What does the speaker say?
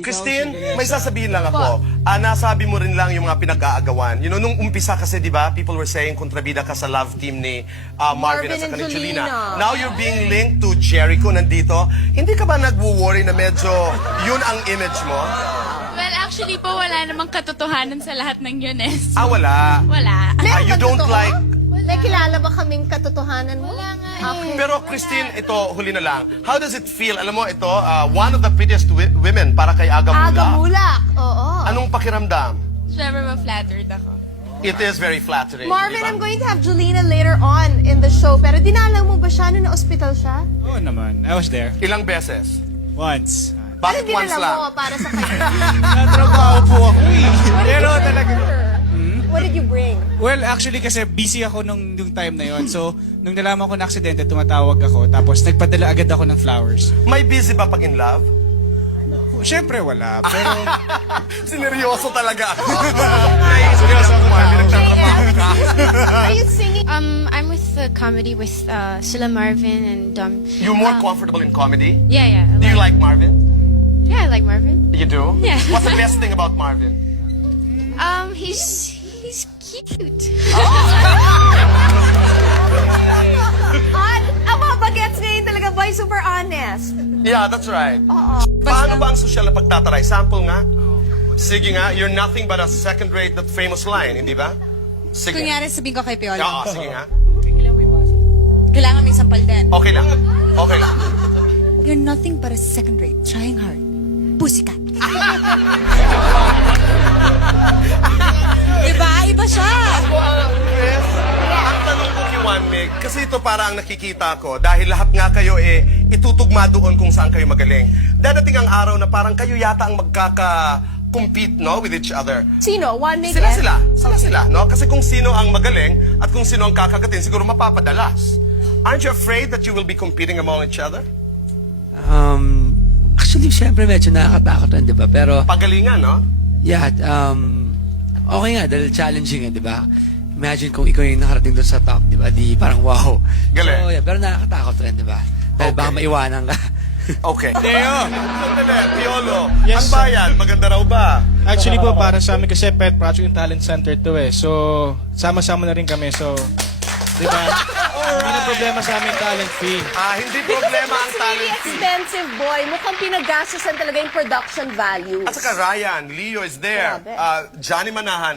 Christine, may sasabihin lang ako. Nasabi mo rin lang yung mga pinag-aagawan. You know, nung umpisa kasi, di ba, people were saying kontrabida ka sa love team ni Marvin at saka ni Julina. Now you're being linked to Jericho nandito. Hindi ka ba nagwo-worry na medyo yun ang image mo? Well, actually po, wala namang katotohanan sa lahat ng yun eh. Wala. Wala. You don't like... May kilala ba kaming katotohanan mo? Wala nga Okay. Pero Christine, ito, huli na lang. How does it feel? Alam mo, ito, one of the prettiest women para kay Aga Mulak. Aga Mulak, oo. Anong pakiramdam? Siyempre ma-flattered ako. It is very flattering. Marvin, di ba? I'm going to have Julina later on in the show. Pero dinalaw mo ba siya nung na-hospital siya? Oo naman. I was there. Ilang beses? Once. Bakit Ano once dinala lang? mo para sa kanya? Natrabaho po ako eh. Pero talaga. What did you bring? Well, actually kasi busy ako nung time na yon. So, nung nalaman ko na aksidente, tumatawag ako. Tapos nagpadala agad ako ng flowers. May busy ba pag in love? Siyempre wala. Pero Sineryoso talaga. seryoso ako Are you singing? I'm with the comedy with Sila Marvin and You're more comfortable in comedy? yeah. Do you like Marvin? Yeah, I like Marvin. You do? Yeah. What's the best thing about Marvin? He's cute. Bagets ngayon talaga, boy, super honest. Yeah, that's right. Paano ba ang social na pagtataray? Sample nga. Sige nga, you're nothing but a second-rate that famous line, hindi ba? Sige. Kunyari sabihin ko kay Piolo, Oo, sige nga. kailangan may sampal din. Okay lang. Okay lang. You're nothing but a second rate, trying hard. Pussycat. Diba? Iba siya. Chris, ang tanong ko kay Juan Mig, kasi ito parang nakikita ko, dahil lahat nga kayo itutugma doon kung saan kayo magaling. Dadating ang araw na parang kayo yata ang magkaka-compete, no, with each other. Sino? One Mig? Sila, no? Kasi kung sino ang magaling at kung sino ang kakagatin, siguro mapapadalas. Aren't you afraid that you will be competing among each other? Actually, syempre medyo nakakatakot rin, di ba? Pero, Pagalingan, no? yeah, okay nga, dahil challenging, di ba? Imagine kung ikaw yung nakarating doon sa top, di ba? Di parang wow. Galing. So, yeah, pero nakakatakot rin, di ba? Dahil baka maiwanan ka. Okay. Teo! Sandali, Piolo, Yes, ang bayan, maganda raw ba? Actually po, para sa amin kasi Pet Project and Talent Center to eh. So, sama-sama na rin kami. So, di ba? Hindi na problema sa amin talent fee. Hindi problema ang It's really talent fee. expensive, boy. Mukhang pinagastusan talaga yung production value. At saka Ryan, Leo is there. Grabe. Johnny Manahan.